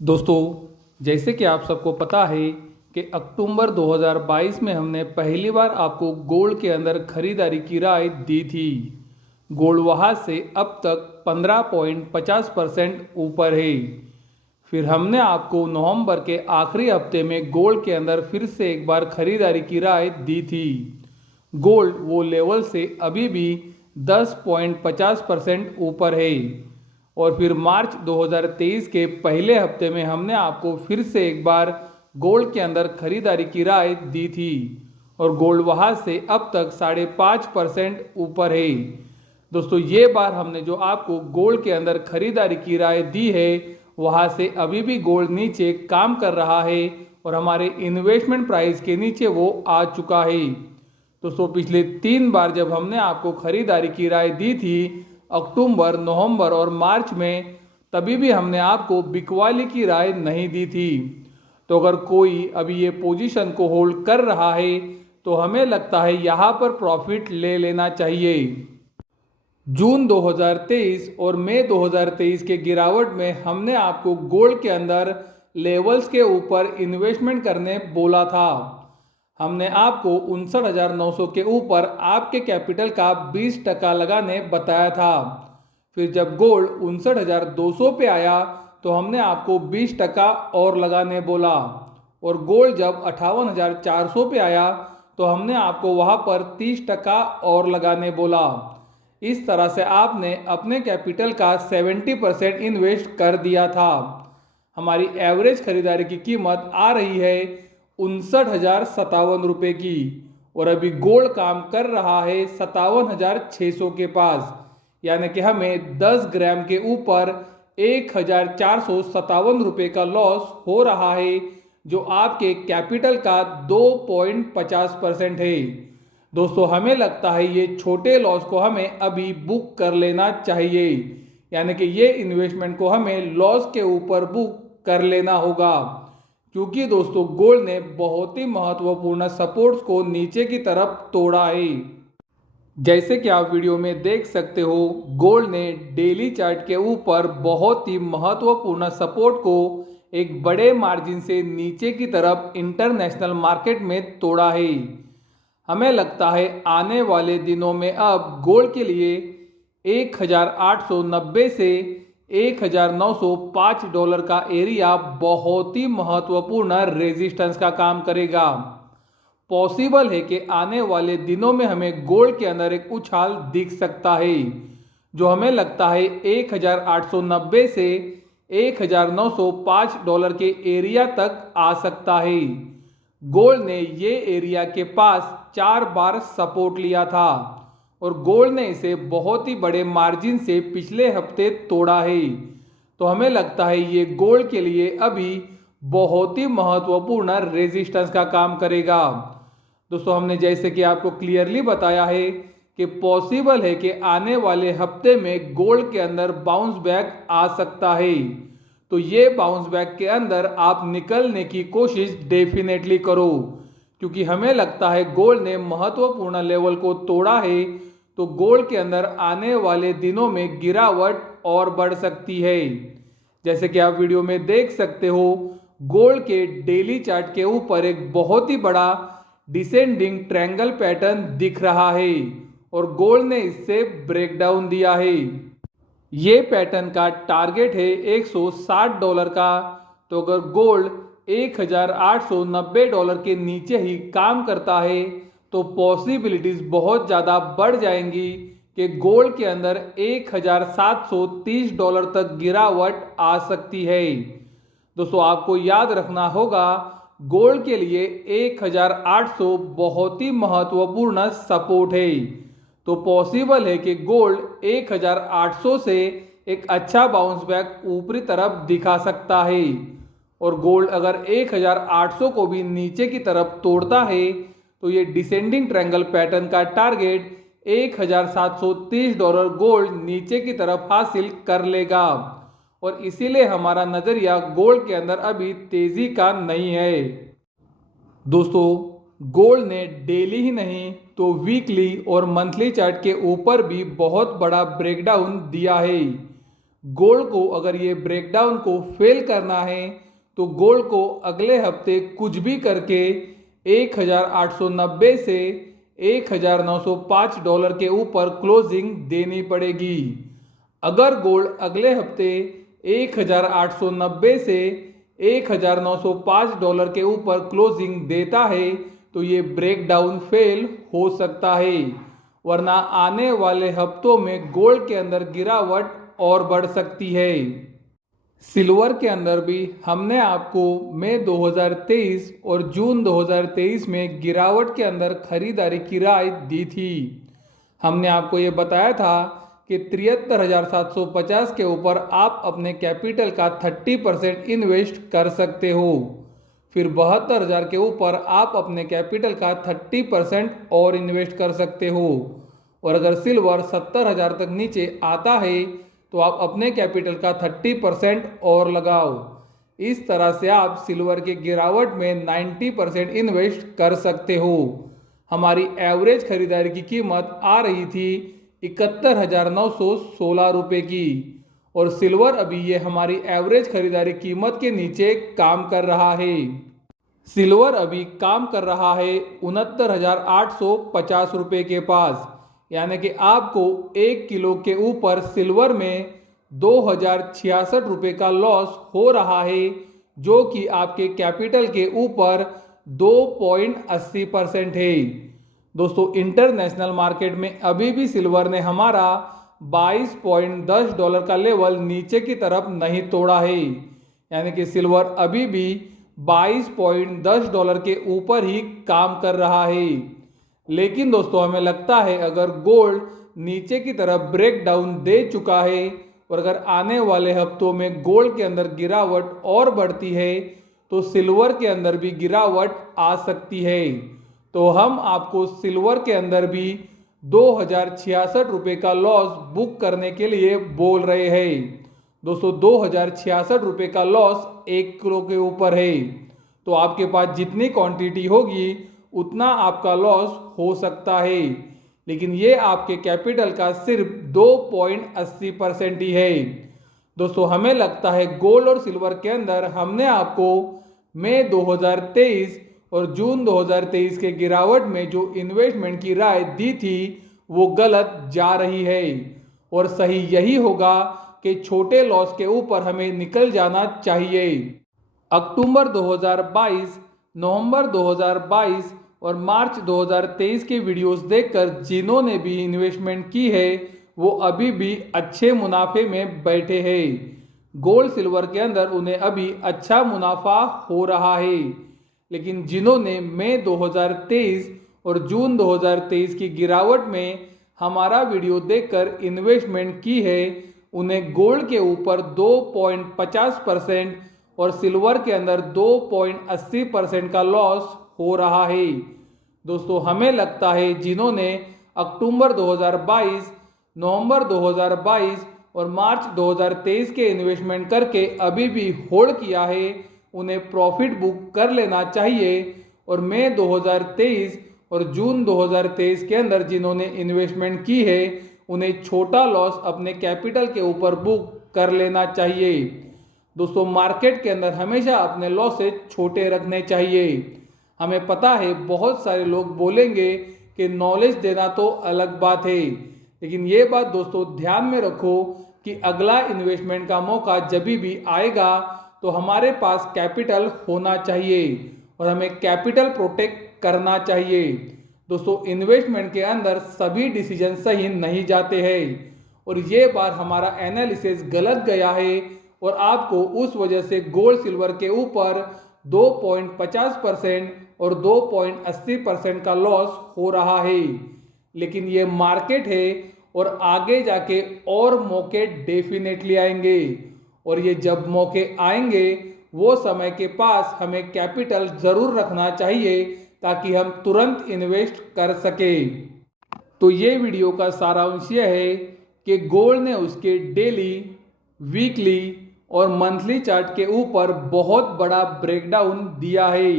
दोस्तों, जैसे कि आप सबको पता है कि अक्टूबर 2022 में हमने पहली बार आपको गोल्ड के अंदर खरीदारी की राय दी थी। गोल्ड वहाँ से अब तक 15.50% ऊपर है। फिर हमने आपको नवंबर के आखिरी हफ्ते में गोल्ड के अंदर फिर से एक बार खरीदारी की राय दी थी। गोल्ड वो लेवल से अभी भी 10.50% ऊपर है। और फिर मार्च 2023 के पहले हफ्ते में हमने आपको फिर से एक बार गोल्ड के अंदर खरीदारी की राय दी थी और गोल्ड वहाँ से अब तक 5.5% ऊपर है। दोस्तों, ये बार हमने जो आपको गोल्ड के अंदर खरीदारी की राय दी है वहाँ से अभी भी गोल्ड नीचे काम कर रहा है और हमारे इन्वेस्टमेंट प्राइस के नीचे वो आ चुका है। दोस्तों, पिछले 3 बार जब हमने आपको खरीदारी की राय दी थी अक्टूबर, नवंबर और मार्च में, तभी भी हमने आपको बिकवाली की राय नहीं दी थी। तो अगर कोई अभी ये पोजीशन को होल्ड कर रहा है तो हमें लगता है यहाँ पर प्रॉफिट ले लेना चाहिए। जून 2023 और मई 2023 के गिरावट में हमने आपको गोल्ड के अंदर लेवल्स के ऊपर इन्वेस्टमेंट करने बोला था। हमने आपको 59,900 के ऊपर आपके कैपिटल का 20% लगाने बताया था। फिर जब गोल्ड 59,200 पे आया तो हमने आपको 20% और लगाने बोला और गोल्ड जब 58,400 पे आया तो हमने आपको वहाँ पर 30% और लगाने बोला। इस तरह से आपने अपने कैपिटल का 70% इन्वेस्ट कर दिया था। हमारी एवरेज खरीदारी की कीमत आ रही है 59,057 की और अभी गोल्ड काम कर रहा है 57,600 के पास, यानी कि हमें 10 ग्राम के ऊपर 1,457 का लॉस हो रहा है, जो आपके कैपिटल का 2.50% है। दोस्तों, हमें लगता है ये छोटे लॉस को हमें अभी बुक कर लेना चाहिए, यानी कि ये इन्वेस्टमेंट को हमें लॉस के ऊपर बुक कर लेना होगा, क्योंकि दोस्तों गोल्ड ने बहुत ही महत्वपूर्ण सपोर्ट्स को नीचे की तरफ तोड़ा है। जैसे कि आप वीडियो में देख सकते हो, गोल्ड ने डेली चार्ट के ऊपर बहुत ही महत्वपूर्ण सपोर्ट को एक बड़े मार्जिन से नीचे की तरफ इंटरनेशनल मार्केट में तोड़ा है। हमें लगता है आने वाले दिनों में अब गोल्ड के लिए 1,890 से $1,905 का एरिया बहुत ही महत्वपूर्ण रेजिस्टेंस का काम करेगा। पॉसिबल है कि आने वाले दिनों में हमें गोल्ड के अंदर एक उछाल दिख सकता है, जो हमें लगता है 1,890 से $1,905 के एरिया तक आ सकता है। गोल्ड ने ये एरिया के पास 4 बार सपोर्ट लिया था और गोल्ड ने इसे बहुत ही बड़े मार्जिन से पिछले हफ्ते तोड़ा है। तो हमें लगता है ये गोल्ड के लिए अभी बहुत ही महत्वपूर्ण रेजिस्टेंस का काम करेगा। दोस्तों, हमने जैसे कि आपको क्लियरली बताया है कि पॉसिबल है कि आने वाले हफ्ते में गोल्ड के अंदर बाउंस बैक आ सकता है। तो ये बाउंस बैक के अंदर आप निकलने की कोशिश डेफिनेटली करो, क्योंकि हमें लगता है गोल्ड ने महत्वपूर्ण लेवल को तोड़ा है, तो गोल्ड के अंदर आने वाले दिनों में गिरावट और बढ़ सकती है। जैसे कि आप वीडियो में देख सकते हो, गोल्ड के डेली चार्ट के ऊपर एक बहुत ही बड़ा डिसेंडिंग ट्रायंगल पैटर्न दिख रहा है और गोल्ड ने इससे ब्रेकडाउन दिया है। ये पैटर्न का टारगेट है $160 का। तो अगर गोल्ड $1,890 के नीचे ही काम करता है तो पॉसिबिलिटीज बहुत ज़्यादा बढ़ जाएंगी कि गोल्ड के अंदर $1,730 तक गिरावट आ सकती है। दोस्तों, आपको याद रखना होगा, गोल्ड के लिए 1,800 बहुत ही महत्वपूर्ण सपोर्ट है। तो पॉसिबल है कि गोल्ड 1,800 से एक अच्छा बाउंस बैक ऊपरी तरफ दिखा सकता है और गोल्ड अगर 1,800 को भी नीचे की तरफ तोड़ता है तो ये डिसेंडिंग ट्रायंगल पैटर्न का टारगेट $1,730 गोल्ड नीचे की तरफ हासिल कर लेगा और इसीलिए हमारा नज़रिया गोल्ड के अंदर अभी तेज़ी का नहीं है। दोस्तों, गोल्ड ने डेली ही नहीं तो वीकली और मंथली चार्ट के ऊपर भी बहुत बड़ा ब्रेकडाउन दिया है। गोल्ड को अगर ये ब्रेकडाउन को फेल करना है तो गोल्ड को अगले हफ्ते कुछ भी करके 1890 से 1905 डॉलर के ऊपर क्लोजिंग देनी पड़ेगी। अगर गोल्ड अगले हफ्ते 1890 से 1905 डॉलर के ऊपर क्लोजिंग देता है तो ये ब्रेकडाउन फेल हो सकता है, वरना आने वाले हफ्तों में गोल्ड के अंदर गिरावट और बढ़ सकती है। सिल्वर के अंदर भी हमने आपको मई 2023 और जून 2023 में गिरावट के अंदर खरीदारी की राय दी थी। हमने आपको ये बताया था कि 73,750 के ऊपर आप अपने कैपिटल का 30% इन्वेस्ट कर सकते हो। फिर 72,000 के ऊपर आप अपने कैपिटल का 30% और इन्वेस्ट कर सकते हो। और अगर सिल्वर 70,000 तक नीचे आता है तो आप अपने कैपिटल का 30% और लगाओ। इस तरह से आप सिल्वर के गिरावट में 90% इन्वेस्ट कर सकते हो। हमारी एवरेज खरीदारी की कीमत आ रही थी 71,916 रुपये की, और सिल्वर अभी ये हमारी एवरेज खरीदारी कीमत के नीचे काम कर रहा है। सिल्वर अभी काम कर रहा है 69,850 रुपये के पास, यानी कि आपको 1 किलो के ऊपर सिल्वर में 2,066 रुपये का लॉस हो रहा है, जो कि आपके कैपिटल के ऊपर 2.80% है। दोस्तों, इंटरनेशनल मार्केट में अभी भी सिल्वर ने हमारा 22.10 डॉलर का लेवल नीचे की तरफ नहीं तोड़ा है, यानी कि सिल्वर अभी भी 22.10 डॉलर के ऊपर ही काम कर रहा है। लेकिन दोस्तों, हमें लगता है अगर गोल्ड नीचे की तरफ ब्रेक डाउन दे चुका है और अगर आने वाले हफ्तों में गोल्ड के अंदर गिरावट और बढ़ती है तो सिल्वर के अंदर भी गिरावट आ सकती है। तो हम आपको सिल्वर के अंदर भी 2,066 रुपये का लॉस बुक करने के लिए बोल रहे हैं। दोस्तों, 2,066 रुपये का लॉस 1 किलो के ऊपर है, तो आपके पास जितनी क्वांटिटी होगी उतना आपका लॉस हो सकता है, लेकिन ये आपके कैपिटल का सिर्फ 2.80% ही है। दोस्तों, हमें लगता है गोल्ड और सिल्वर के अंदर हमने आपको मई 2023 और जून 2023 के गिरावट में जो इन्वेस्टमेंट की राय दी थी वो गलत जा रही है, और सही यही होगा कि छोटे लॉस के ऊपर हमें निकल जाना चाहिए। अक्टूबर 2022, नवंबर 2022 और मार्च 2023 के वीडियोस देखकर जिन्होंने भी इन्वेस्टमेंट की है वो अभी भी अच्छे मुनाफे में बैठे हैं। गोल्ड सिल्वर के अंदर उन्हें अभी अच्छा मुनाफा हो रहा है, लेकिन जिन्होंने मई 2023 और जून 2023 की गिरावट में हमारा वीडियो देखकर इन्वेस्टमेंट की है उन्हें गोल्ड के ऊपर 2.50% और सिल्वर के अंदर 2.80% का लॉस हो रहा है। दोस्तों, हमें लगता है जिन्होंने अक्टूबर 2022, नवंबर 2022 और मार्च 2023 के इन्वेस्टमेंट करके अभी भी होल्ड किया है उन्हें प्रॉफिट बुक कर लेना चाहिए, और मई 2023 और जून 2023 के अंदर जिन्होंने इन्वेस्टमेंट की है उन्हें छोटा लॉस अपने कैपिटल के ऊपर बुक कर लेना चाहिए। दोस्तों, मार्केट के अंदर हमेशा अपने लॉसेज छोटे रखने चाहिए। हमें पता है बहुत सारे लोग बोलेंगे कि नॉलेज देना तो अलग बात है, लेकिन ये बात दोस्तों ध्यान में रखो कि अगला इन्वेस्टमेंट का मौका जब भी आएगा तो हमारे पास कैपिटल होना चाहिए और हमें कैपिटल प्रोटेक्ट करना चाहिए। दोस्तों, इन्वेस्टमेंट के अंदर सभी डिसीजन सही नहीं जाते हैं, और ये बार हमारा एनालिसिस गलत गया है और आपको उस वजह से गोल्ड सिल्वर के ऊपर 2.50% और 2.80% का लॉस हो रहा है। लेकिन ये मार्केट है और आगे जाके और मौके डेफिनेटली आएंगे, और ये जब मौके आएंगे वो समय के पास हमें कैपिटल जरूर रखना चाहिए ताकि हम तुरंत इन्वेस्ट कर सके। तो ये वीडियो का सारांश यह है कि गोल्ड ने उसके डेली, वीकली और मंथली चार्ट के ऊपर बहुत बड़ा ब्रेकडाउन दिया है।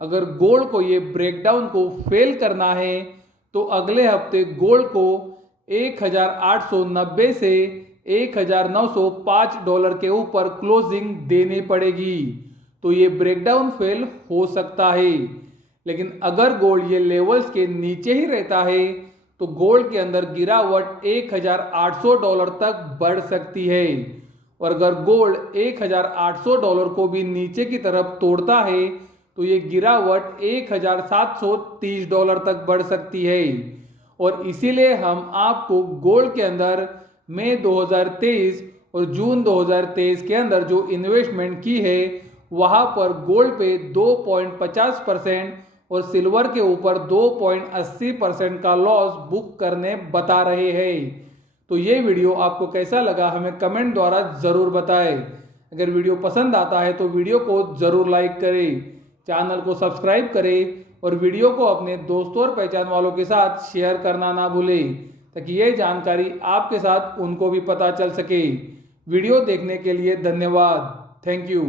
अगर गोल्ड को ये ब्रेकडाउन को फेल करना है तो अगले हफ्ते गोल्ड को 1,890 से $1,905 के ऊपर क्लोजिंग देनी पड़ेगी। तो ये ब्रेकडाउन फेल हो सकता है। लेकिन अगर गोल्ड ये लेवल्स के नीचे ही रहता है तो गोल्ड के अंदर गिरावट $1,800 तक बढ़ सकती है। और अगर गोल्ड $1,800 को भी नीचे की तरफ तोड़ता है तो ये गिरावट $1,730 तक बढ़ सकती है। और इसीलिए हम आपको गोल्ड के अंदर मई 2023 और जून 2023 के अंदर जो इन्वेस्टमेंट की है वहां पर गोल्ड पे 2.50% और सिल्वर के ऊपर 2.80% का लॉस बुक करने बता रहे हैं। तो ये वीडियो आपको कैसा लगा हमें कमेंट द्वारा ज़रूर बताएं। अगर वीडियो पसंद आता है तो वीडियो को ज़रूर लाइक करें, चैनल को सब्सक्राइब करें और वीडियो को अपने दोस्तों और पहचान वालों के साथ शेयर करना ना भूलें ताकि ये जानकारी आपके साथ उनको भी पता चल सके। वीडियो देखने के लिए धन्यवाद। Thank you.